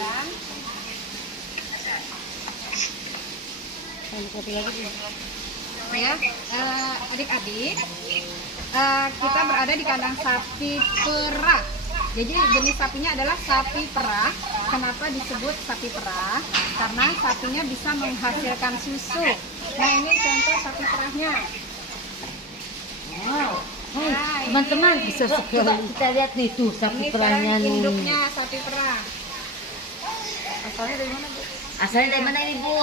dan ya, adik-adik, kita berada di kandang sapi perah. Jadi jenis sapinya adalah sapi perah. Kenapa disebut sapi perah? Karena sapinya bisa menghasilkan susu. Nah, ini contoh sapi perahnya. Wow. Nah, Teman-teman ini. bisa sekali kita lihat nih tuh sapi Ini perahnya sekarang nih. induknya sapi perah. Asalnya dari mana, Bu? Asalnya dari mana ini, Bu?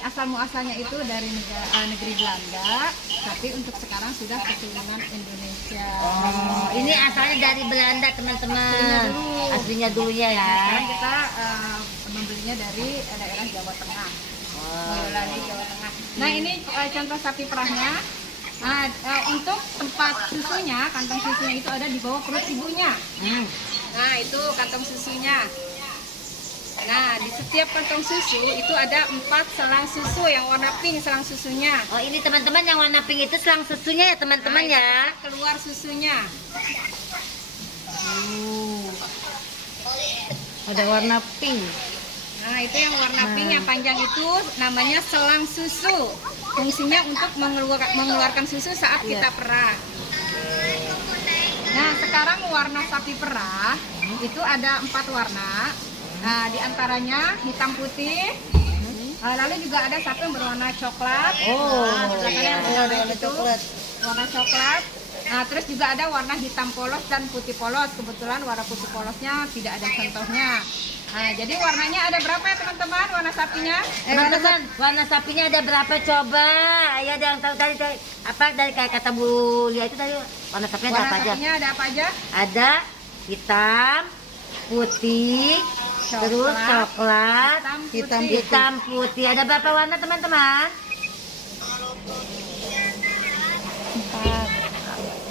Asal muasalnya itu dari negeri Belanda, tapi untuk sekarang sudah keturunan Indonesia. Oh, ini asalnya dari Belanda, teman-teman. Aslinya dulu ya. Sekarang kita membelinya dari daerah Jawa Tengah. Boyolali, Jawa Tengah. Nah, ini contoh sapi perahnya. Nah, untuk tempat susunya, kantong susunya itu ada di bawah perut ibunya. Nah, itu kantong susunya. Nah, di setiap kantong susu itu ada 4 selang susu yang warna pink selang susunya. Oh, ini teman-teman yang warna pink itu selang susunya ya, teman-teman Nah, ya. itu keluar susunya. Ada warna pink. Nah, itu yang warna pink yang panjang itu namanya selang susu. Fungsinya untuk mengeluarkan susu saat kita perah. Nah, sekarang warna sapi perah itu ada 4 warna. Nah, diantaranya hitam putih. Lalu juga ada sapi yang berwarna coklat. Nah, di belakangnya ada coklat. Warna coklat. Nah, terus juga ada warna hitam polos dan putih polos. Kebetulan warna putih polosnya tidak ada contohnya. Nah, jadi warnanya ada berapa ya, teman-teman? Warna sapinya? Teman-teman, warna sapinya ada berapa coba? Ayo ada yang tahu dari kayak kata Bu Lia itu tadi warna sapinya ada Warna apa aja? sapinya ada apa aja? Ada hitam, putih, terus coklat, hitam putih. Ada berapa warna teman-teman? 4.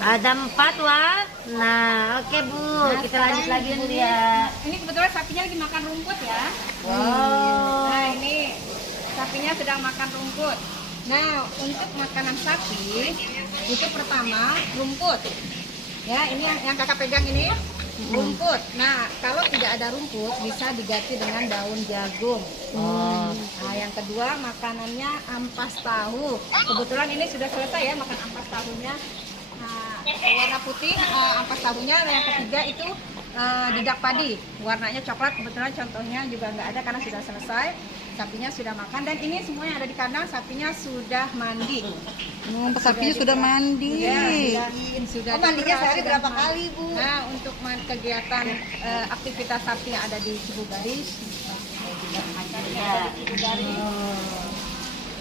Ada 4 warna. Oke Bu, kita lanjut lagi Bu Lia. Ini kebetulan sapinya lagi makan rumput ya. Wow. Nah, ini sapinya sedang makan rumput. Nah, untuk makanan sapi itu pertama rumput. Ya, ini yang kakak pegang ini rumput. Nah, kalau tidak ada rumput bisa diganti dengan daun jagung. Nah, yang kedua makanannya ampas tahu. Kebetulan ini sudah selesai ya makan ampas tahunya. Nah, warna putih ampas tahunya. Yang ketiga itu dedak padi. Warnanya coklat. Kebetulan contohnya juga nggak ada karena sudah selesai. Sapinya sudah makan dan ini semua yang ada di kandang sapinya sudah mandi. Sapinya sudah mandi. Ya, sudah mandinya diperah, sehari sudah berapa mandi. kali, Bu? Nah, untuk kegiatan aktivitas sapi yang ada di Cibugaris,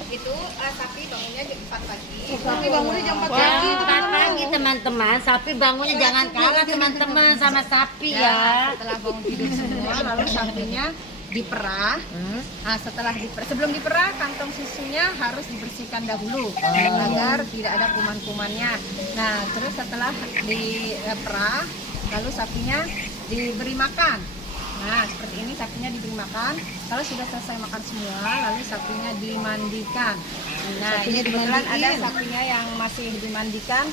itu sapi bangunnya jam 4 pagi. Sapi bangunnya jam 4 Jam pagi. 4 pagi teman-teman. Sapi bangunnya jangan kalah teman-teman sama sapi ya. Setelah bangun tidur semua, lalu sapinya diperah. Nah, sebelum diperah kantong susunya harus dibersihkan dahulu agar tidak ada kuman-kumannya. Nah, terus setelah diperah lalu sapinya diberi makan. Nah, seperti ini sapinya diberi makan. Kalau sudah selesai makan semua, lalu sapinya dimandikan. Nah, ini kebetulan ada sapinya yang masih dimandikan.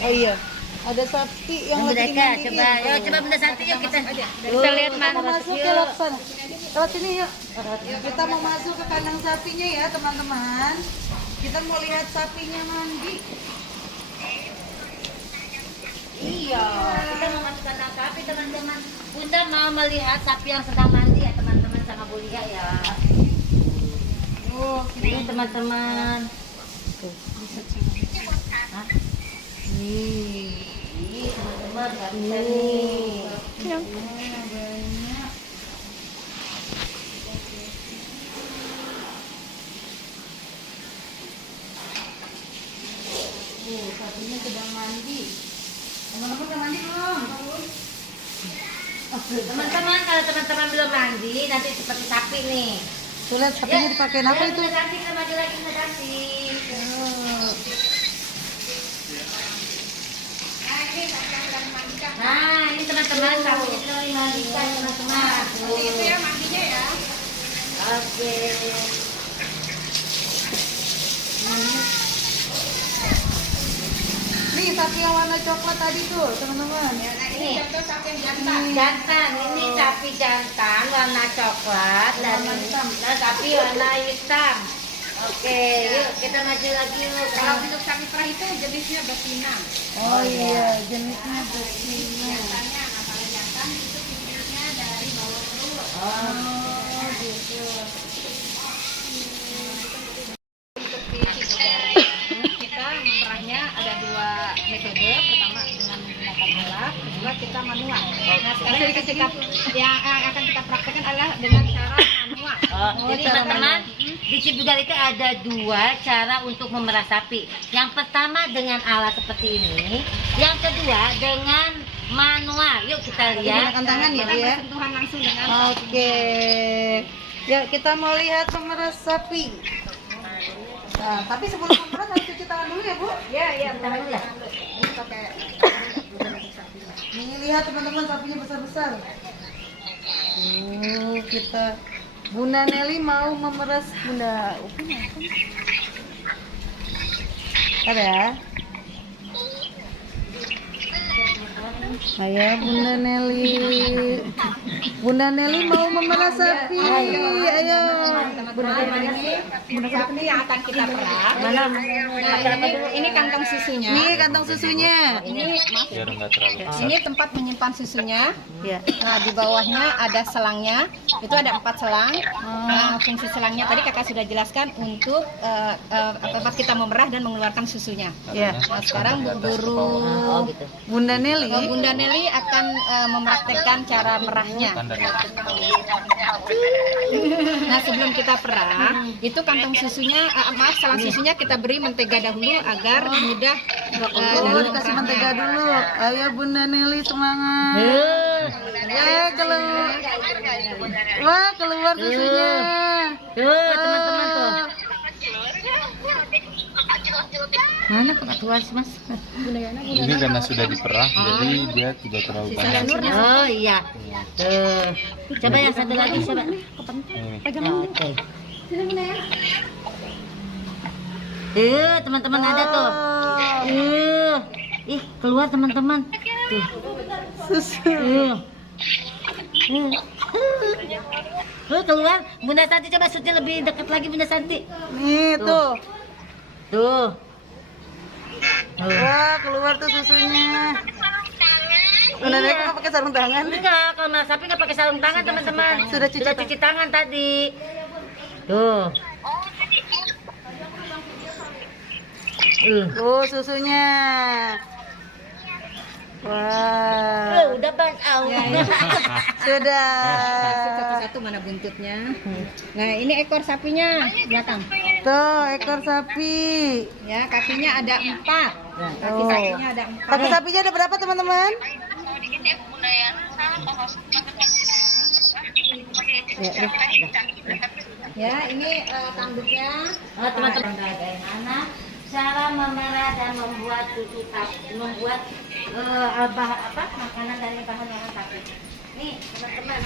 Oh iya. Ada sapi yang lagi Mereka dimandiin. coba bunda sapi yuk kita Kita lihat Kita mau masuk ya, Loksan. Lewat sini yuk. Kita mau masuk ke kandang sapinya ya, teman-teman. Kita mau lihat sapinya mandi. Iya, kita mau masuk kandang sapi teman-teman. Bunda mau melihat sapi yang sedang mandi ya teman-teman sama Bu Lia ya. Ini teman-teman. Hah? Nih teman-teman bisa nih. Sapinya sedang mandi. Teman-teman udah mandi belum? Teman-teman kalau teman-teman belum mandi nanti seperti sapi nih. Tuh lihat sapinya dipakein apa itu? Sapi kita maju lagi sapi. Nah ini teman-teman sapi kita lagi mandikan teman-teman. Itu ya mandinya ya. Oke. Nih sapi yang warna coklat tadi tuh, teman-teman. Nah, ini ini. contoh sapi yang jantan. Jantan, ini sapi jantan warna coklat dan sapi warna hitam. Oke, yuk kita maju lagi yuk. Kalau untuk sapi perah itu jenisnya betina. Oh iya, jenisnya betina. Jantannya, nah kalau jantan itu fiturnya dari bawah telur. Oh gitu. Kita memerahnya ada dua metode. Pertama dengan menggunakan alat, kedua kita manual. Nah sekarang yang akan kita praktekkan adalah dengan cara manual. Jadi teman-teman, di Cibugal itu ada dua cara untuk memerah sapi. Yang pertama dengan alat seperti ini, yang kedua dengan manual. Yuk kita lihat. Menggunakan tangan ya, Kita Bu, ya? bersentuhan langsung dengan Oke. Ya, kita mau lihat memerah sapi. Nah, tapi sebelum memerah harus cuci tangan dulu ya, Bu? ya Bentar dulu ya. ini pakai Ini lihat teman-teman, sapinya besar-besar. Kita Bunda Nelly mau memeras Bunda Upin apa? Ada. Ayo Bunda Nelly. Bunda Nelly mau memeras sapi. Ayo. teman-teman ini sapi yang akan kita perah. Mana? Nah, ini kantong susunya. Ini kantong susunya. Ini maaf. Biar nggak terlalu besar. Ini tempat menyimpan susunya. Ya. Nah, di bawahnya ada selangnya. Itu ada 4 selang. Nah, fungsi selangnya tadi kakak sudah jelaskan untuk tempat kita memerah dan mengeluarkan susunya. Ya. Nah, sekarang Bu Guru Oh gitu. Bunda Nelly. Bunda Nelly akan mempraktekkan cara merahnya. Standar ya. Nah, sebelum kita perah, itu kantong susunya, maaf, selang susunya kita beri mentega dahulu agar mudah Oh, dikasih mentega dulu. Ayo Bunda Nelly semangat. Keluar. Wah, keluar susunya. Tuh teman-teman tuh. Mana kok keluar sih mas? Ini karena sudah diperah, jadi dia tidak terlalu banyak. Oh iya. Tuh. Coba yang satu lagi coba. Ini. Oke. Teman-teman ada tuh. Ih, keluar teman-teman. Tuh. Susu. Keluar. Bunda Santi coba suci lebih dekat lagi Bunda Santi. Nih tuh. Tuh. Wah, keluar tuh susunya. Bunda Nelly nggak pakai sarung tangan. Enggak, kalau mas sapi nggak pakai sarung tangan teman-teman. Sudah cuci tangan tadi. Tuh. Oh, susunya. Wah. Udah bang, Sudah. Satu-satu mana buntutnya. Nah, ini ekor sapinya belakang. Tuh, ekor sapi. Ya, kakinya ada 4. Kaki Oh. sapinya ada 4. Kaki sapinya ada berapa, teman-teman? Ya, ini tanduknya. Oh, teman-teman, bagaimana cara memerah dan membuat susu sapi, membuat makanan dari bahan sapi. Nih, teman-teman.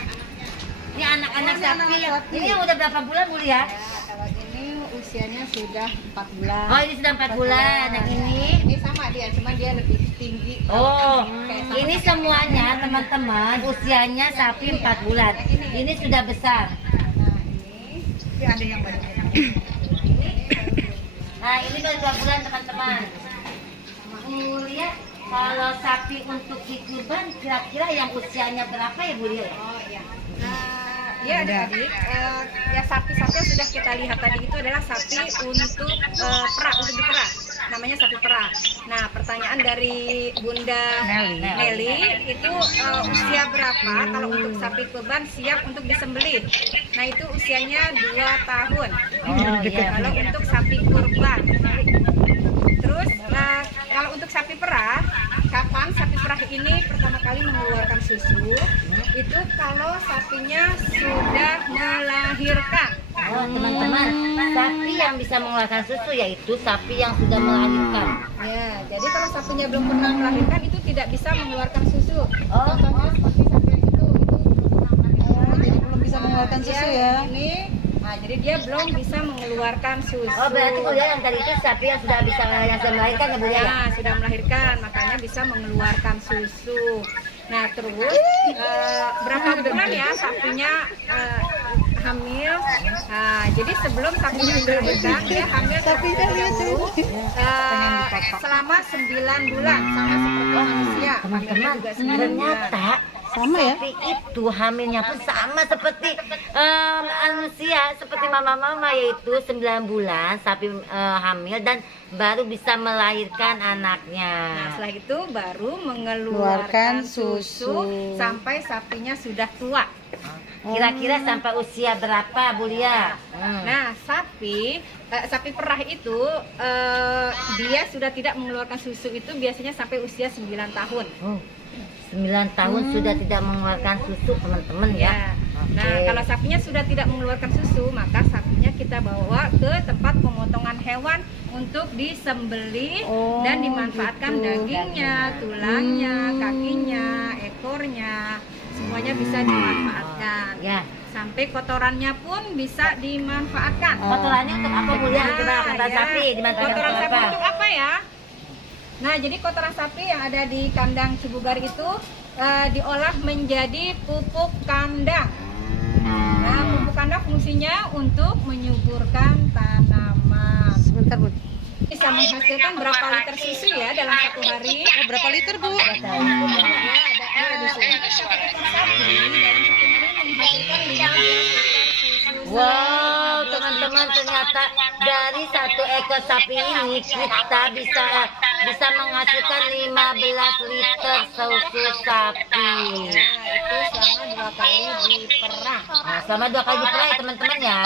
Ini anak-anak Oh, ini sapi. anak-anak sapi. Ini yang udah berapa bulan, Bu ya? Ya, kalau ini usianya sudah 4 bulan. Oh, ini sudah 4 bulan. Yang ini. Ini sama dia, cuma dia lebih tinggi. Oh, Kayak sama ini sapi. semuanya teman-teman usianya sapi 4 bulan. Ini sudah besar. Nah, ini ada yang baru. Nah, ini baru 2 bulan teman-teman. Bu Lia, kalau sapi untuk dikurban kira-kira yang usianya berapa ya Bu Lia? Oh iya. Ya adik-adik, ya sapi-sapi yang sudah kita lihat tadi itu adalah sapi untuk perah, untuk diperah. Namanya sapi perah. Nah, pertanyaan dari Bunda Nelly itu usia berapa kalau untuk sapi kurban siap untuk disembelih? Nah, itu usianya 2 tahun. Kalau untuk sapi kurban. Terus kalau untuk sapi perah, kapan sapi perah ini pertama kali mengeluarkan susu? Itu kalau sapinya sudah melahirkan. Oh, teman-teman, sapi yang bisa mengeluarkan susu yaitu sapi yang sudah melahirkan. Ya, jadi kalau sapinya belum pernah melahirkan itu tidak bisa mengeluarkan susu. Oh. Contohnya seperti sapi yang itu Jadi belum bisa mengeluarkan susu ya. Ini, nah jadi dia belum bisa mengeluarkan susu. Oh, berarti Bu Lia yang tadi itu sapi yang sudah bisa melahirkan ya Bu Lia? Ya, sudah melahirkan, makanya bisa mengeluarkan susu. Nah terus berapa bulan ya sapinya hamil? Nah, jadi sebelum sapinya melahirkan dia hamil dahulu selama 9 bulan sama seperti manusia. Teman-teman, Juga 9 bulan. ternyata Sama ya? sapi itu hamilnya pun sama seperti manusia, seperti mama-mama, yaitu 9 bulan sapi hamil dan baru bisa melahirkan anaknya. Nah, setelah itu baru mengeluarkan susu sampai sapinya sudah tua. Kira-kira sampai usia berapa, Bu Lia? Nah, sapi perah itu dia sudah tidak mengeluarkan susu itu biasanya sampai usia 9 tahun. 9 tahun sudah tidak mengeluarkan susu, teman-teman ya. Nah, Oke. kalau sapinya sudah tidak mengeluarkan susu, maka sapinya kita bawa ke tempat pemotongan hewan untuk disembelih dan dimanfaatkan dagingnya, tulangnya, kakinya, ekornya, semuanya bisa dimanfaatkan. Ya. Sampai kotorannya pun bisa dimanfaatkan. Kotorannya untuk apa, Bu Lia? Coba kotoran ya. sapi dimanfaatkan Kotoran untuk sapi apa? untuk apa ya? Nah, jadi kotoran sapi yang ada di kandang Cibugari itu diolah menjadi pupuk kandang. Nah, pupuk kandang fungsinya untuk menyuburkan tanaman. Sebentar, Bu. Bisa menghasilkan berapa liter susu ya dalam satu hari? Oh, berapa liter, Bu? Ya, ada di sini. Satu ekor sapi dalam satu hari menghasilkan 15 liter susu. Wow, teman-teman, ternyata dari 1 ekor sapi ini kita bisa menghasilkan 15 liter susu sapi. Nah, itu selama 2 kali diperah. Nah, selama 2 kali diperah ya, teman-teman ya.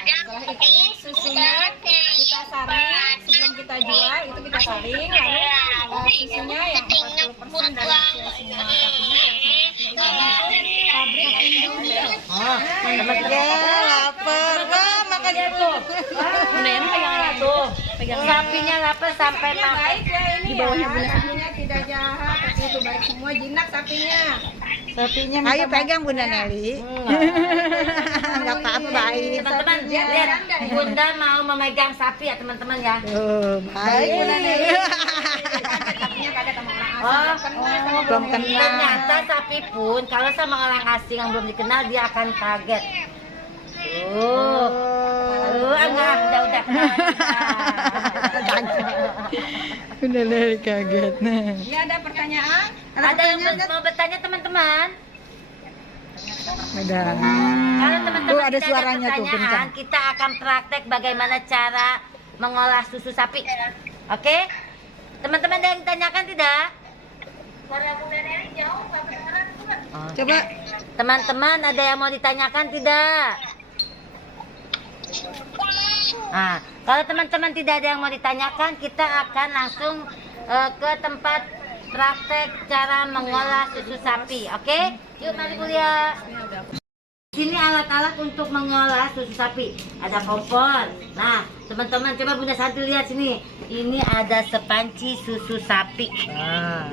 Setelah itu susunya kita saring, sebelum kita jual itu kita saring, lalu susunya yang 40% dari hasil semua sapinya pabrik Indomilk. Oh, teman-teman. Ya, lapar. Wah, makan dulu. Bener pegangan tuh. Sapinya lapar sampai Sapinya makan. baik ya ini ya, sapinya tidak jahat, tapi itu baik semua, jinak sapinya. Sapinya Ayo pegang Bunda Nelly. Enggak apa-apa, baik. Teman-teman, lihat Bunda mau memegang sapi ya, teman-teman ya. Baik Bunda Nelly. Sapinya kada sama orang Oh, Belum kenal. ternyata sapi pun kalau sama orang asing yang belum dikenal dia akan kaget. Enggak, udah kenal. Bunda Nelly kaget. Ya, ada pertanyaan? Ada yang mau bertanya, teman-teman? Ada. Kalau teman-teman Tuh, ada tidak suaranya tuh, pertanyaan, kencang. kita akan praktek bagaimana cara mengolah susu sapi. Oke? Teman-teman ada yang ditanyakan tidak? Coba Teman-teman ada yang mau ditanyakan tidak? Nah, kalau teman-teman tidak ada yang mau ditanyakan, kita akan langsung ke tempat praktek cara mengolah susu sapi. Oke? Yuk, mari Bu Lia. Sini alat-alat untuk mengolah susu sapi. Ada kompor. Nah, teman-teman coba Bunda Santi lihat sini. Ini ada sepanci susu sapi.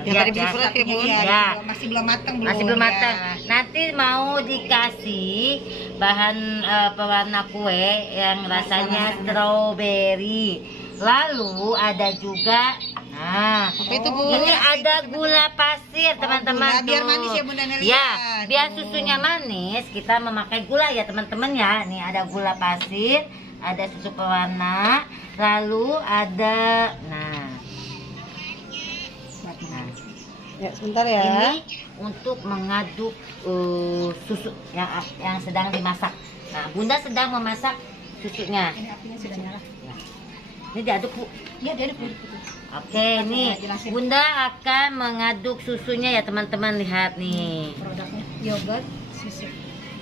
yang tadi diperas ya, Bu. Ya. Masih belum matang Masih belum matang. Nanti mau dikasih bahan pewarna kue yang rasanya strawberry. Lalu ada juga, nah, itu, Bu? ini ada gula pasir, teman-teman. gula. Biar tuh. manis ya, Bunda Nelly, Ya, ya. biar susunya manis, kita memakai gula ya, teman-teman ya. Nih ada gula pasir, ada susu pewarna, lalu ada, nah. Ya, sebentar ya. Ini untuk mengaduk susu yang sedang dimasak. Nah, Bunda sedang memasak susunya. Ini apinya sudah nyala. Ini diaduk, Bu. Ya, dia ada Oke, nih Bunda akan mengaduk susunya ya, teman-teman, lihat nih. produknya yogurt susu.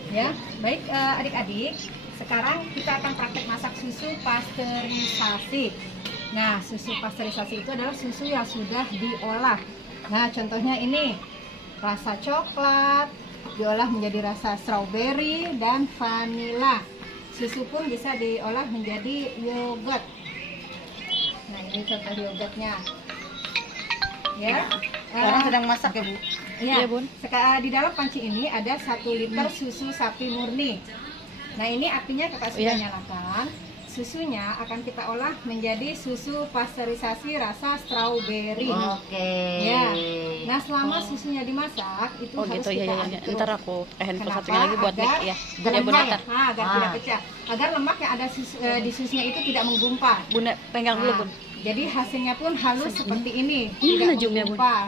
Ya, baik adik-adik. Sekarang kita akan praktek masak susu pasteurisasi. Nah, susu pasteurisasi itu adalah susu yang sudah diolah. Nah, contohnya ini rasa coklat diolah menjadi rasa strawberry dan vanila. Susu pun bisa diolah menjadi yogurt. Nah, ini contoh yogurtnya. Ya. Sekarang sedang masak ya, Bu. Iya, Bun. Di dalam panci ini ada 1 liter susu sapi murni. Nah, ini apinya kakak sudah nyalakan. susunya akan kita olah menjadi susu pasteurisasi rasa strawberry. Oke. Ya. Nah, selama susunya dimasak itu Oh harus gitu kita ya. aduk. Ntar aku handphone Kenapa? satunya lagi buat mic Agar ya. Biar Ya Bun pecah bentar. Nah, agar tidak pecah, agar lemak yang ada di susunya itu tidak menggumpal. Bun pegang dulu Nah, Bun. jadi hasilnya pun halus seperti ini, Ini tidak mana zoom-nya, Bun? menggumpal.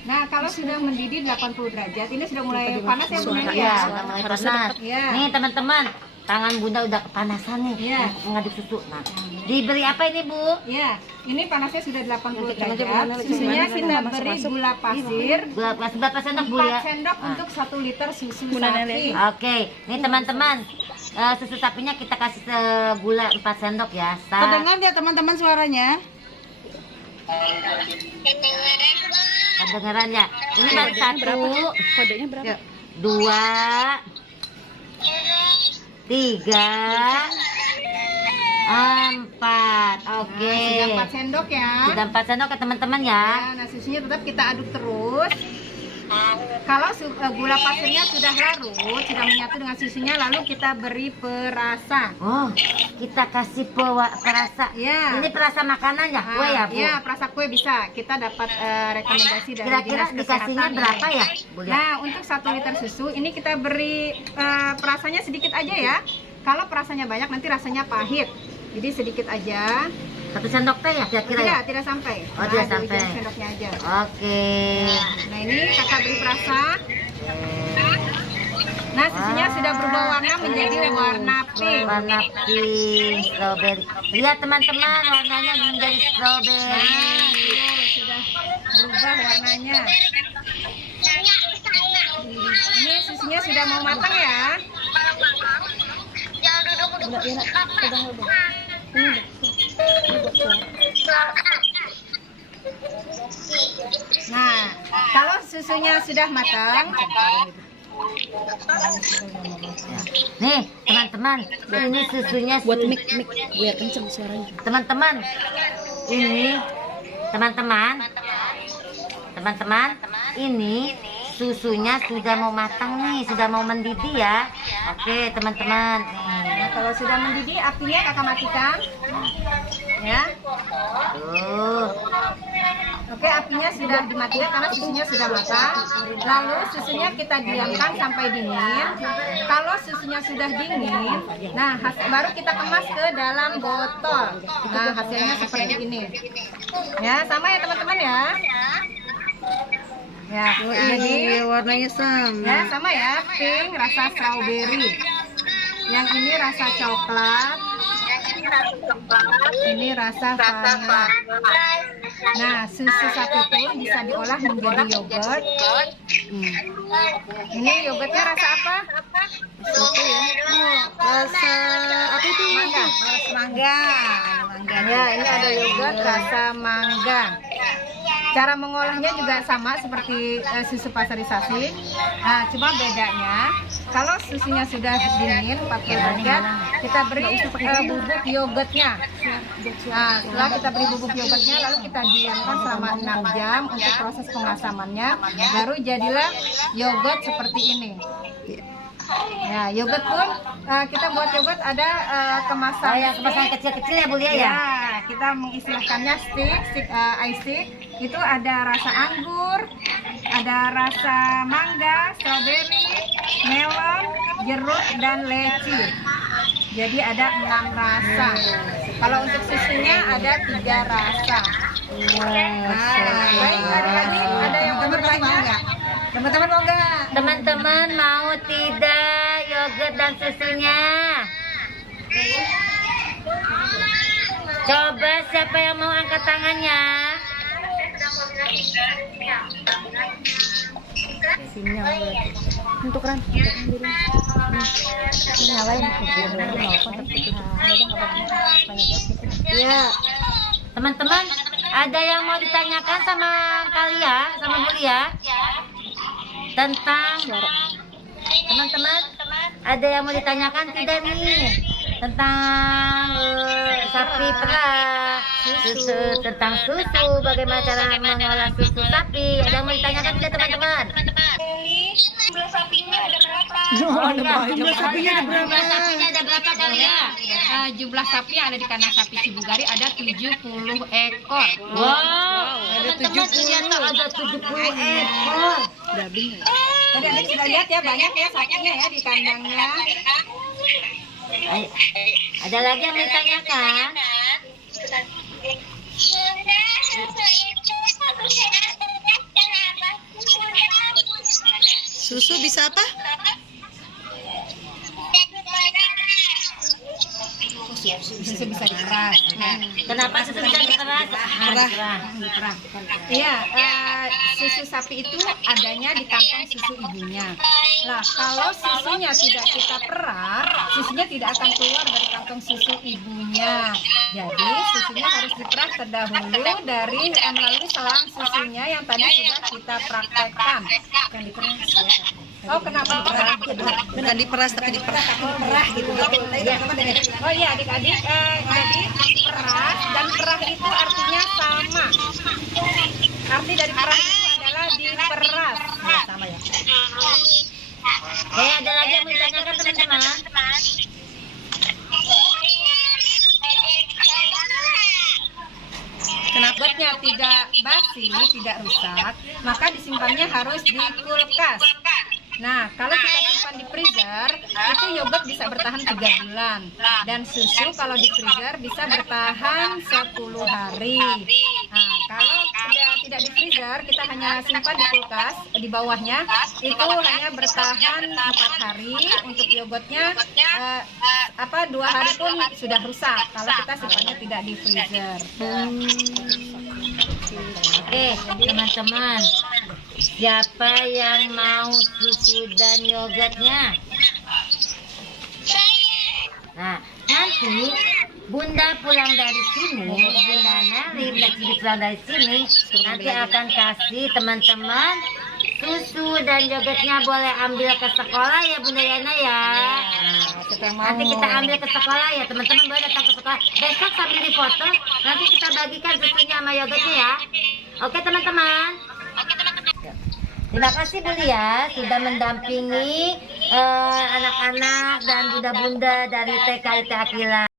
Nah, kalau sudah mendidih 80 derajat, ini sudah mulai panas ya Bun Ya, ya. udah mulai Harusnya panas. Ya. Nih teman-teman, tangan Bunda udah kepanasan nih Iya. untuk mengaduk susu. Nah, diberi apa ini Bu? Ya, ini panasnya sudah 80 Nanti teman-teman derajat. lagi Susunya gimana? kita Masuk-masuk. beri gula pasir Berapa sendok Bu 4 ya? sendok untuk 1 liter susu Bunda sapi. lihat. Oke, nih teman-teman, susu sapinya kita kasih gula 4 sendok ya. Kedengar ya teman-teman suaranya? Kedengeran ya? Ini baru Berapa? 1, Kodenya berapa? 2, 3, 4. Oke. Sudah 4 sendok ya. Sudah 4 sendok ya teman-teman ya. Nah, susunya tetap kita aduk terus. Kalau gula pasirnya sudah larut, sudah menyatu dengan susunya, lalu kita beri perasa. Oh, kita kasih perasa. Ya. Ini perasa makanan ya, kue ya Bu? Iya, perasa kue bisa. Kita dapat rekomendasi dari Kira-kira Dinas dikasihnya Kesehatan. berapa ya Bu ya? Nah, untuk 1 liter susu ini kita beri perasanya sedikit aja ya. Kalau perasanya banyak nanti rasanya pahit. Jadi sedikit aja. 1 sendok teh ya kira-kira ya? Tidak sampai. Oh, tidak di ujung sampai. sendoknya aja. Oke. Nah, ini kakak beri perasa. Nah, susunya sudah berubah warna menjadi warna pink. Warna pink strawberry. Lihat teman-teman, warnanya menjadi strawberry. Nah, sudah berubah warnanya. Ini susunya sudah mau matang ya. Nah, kalau susunya sudah matang, Nih, teman-teman, ini susunya Buat mic biar kenceng suaranya. teman-teman. Ini teman-teman. Ini susunya sudah mau matang nih, sudah mau mendidih ya. Oke, teman-teman. Nih. nah kalau sudah mendidih, apinya kakak matikan. Ya, Tuh. oke, apinya sudah dimatikan karena susunya sudah matang. Lalu susunya kita diamkan sampai dingin. Kalau susunya sudah dingin, nah baru kita kemas ke dalam botol. Nah, hasilnya seperti ini. Ya, sama ya teman-teman ya. Ya, jadi warnanya sama. ya sama ya, pink rasa strawberry. Yang ini rasa coklat. Ini rasa vanilla. Nah, susu sapi pun bisa diolah menjadi yogurt. Ini yogurtnya rasa apa? Rasa apa itu? Mangga. Mangga. Ya, ini ada yogurt rasa mangga. Cara mengolahnya juga sama seperti susu pasteurisasi. Nah, cuma bedanya kalau susunya sudah dingin 40 derajat, kita beri bubuk yogurtnya. Nah, setelah kita beri bubuk yogurtnya, lalu kita diamkan selama 6 jam untuk proses pengasamannya. Baru jadilah yogurt seperti ini. Ya, yogurt pun kita buat yogurt ada kemasan. Oh ya, kemasan kecil-kecil ya Bu Lia ya? Ya, kita mengistilahkannya stick ice stick. Itu ada rasa anggur, ada rasa mangga, strawberry, melon, jeruk, dan leci. Jadi ada 6 rasa. Kalau untuk susunya ada 3 rasa. Nah, baik adik-adik, ada yang mau bertanya nggak? Teman-teman mau nggak? Teman-teman mau tidak yogurt dan susunya? Coba siapa yang mau angkat tangannya? Untuk Ran. Ya, teman-teman, ada yang mau ditanyakan sama kalian, sama Bu Lia? Tentang teman-teman, ada yang mau ditanyakan tidak nih? Tentang sapi perah, susu, tentang susu, bagaimana cara mengolah susu sapi? Ada yang mau ditanyakan tidak teman-teman? Jumlah sapinya ada berapa? Jumlah sapinya ada berapa kali ya? jumlah sapi yang ada di kandang sapi Cibugari ada 70 ekor. Wow, Ada teman-teman 70. ternyata ada 70 ekor. Tadi adik sudah lihat ya, banyak ya sapinya ya di kandangnya. Ada lagi yang ditanyakan? Susu bisa apa? Susu bisa diperas. Nah, Kenapa susu bisa diperas? diperas. Iya, susu sapi itu adanya di kantong susu ibunya. Nah, kalau susunya tidak kita peras, susunya tidak akan keluar dari kantong susu ibunya. Jadi, susunya harus diperas terdahulu dari melalui selang susunya yang tadi sudah kita praktekkan. Yang diperas ya. Oh, kenapa diperas? Bukan diperas tapi diperas. Perah gitu. Oh iya adik-adik, jadi peras dan perah itu artinya sama. Arti dari perah itu adalah diperas. Ya, sama ya. Ada lagi yang mau ditanyakan teman-teman? Kenapa tidak basi, tidak rusak, maka disimpannya harus di kulkas. Nah, kalau kita simpan di freezer, itu yogurt bisa bertahan 3 bulan. Dan susu kalau di freezer bisa bertahan 10 hari. Nah, kalau tidak di freezer, kita hanya simpan di kulkas, di bawahnya, itu hanya bertahan 4 hari. Untuk yogurtnya, 2 hari pun sudah rusak kalau kita simpannya tidak di freezer. Oke, teman-teman. Siapa yang mau susu dan yogurtnya? Nah, nanti Bunda pulang dari sini, Bunda Nelly, Bunda Cibi pulang dari sini, nanti akan kasih teman-teman susu dan yogurtnya, boleh ambil ke sekolah ya Bunda Yana ya. Nanti kita ambil ke sekolah ya, teman-teman boleh datang ke sekolah. Besok sambil difoto, nanti kita bagikan susunya sama yogurtnya ya. Oke teman-teman. Terima kasih Bu Lia sudah mendampingi anak-anak dan bunda-bunda dari TK IT Akila.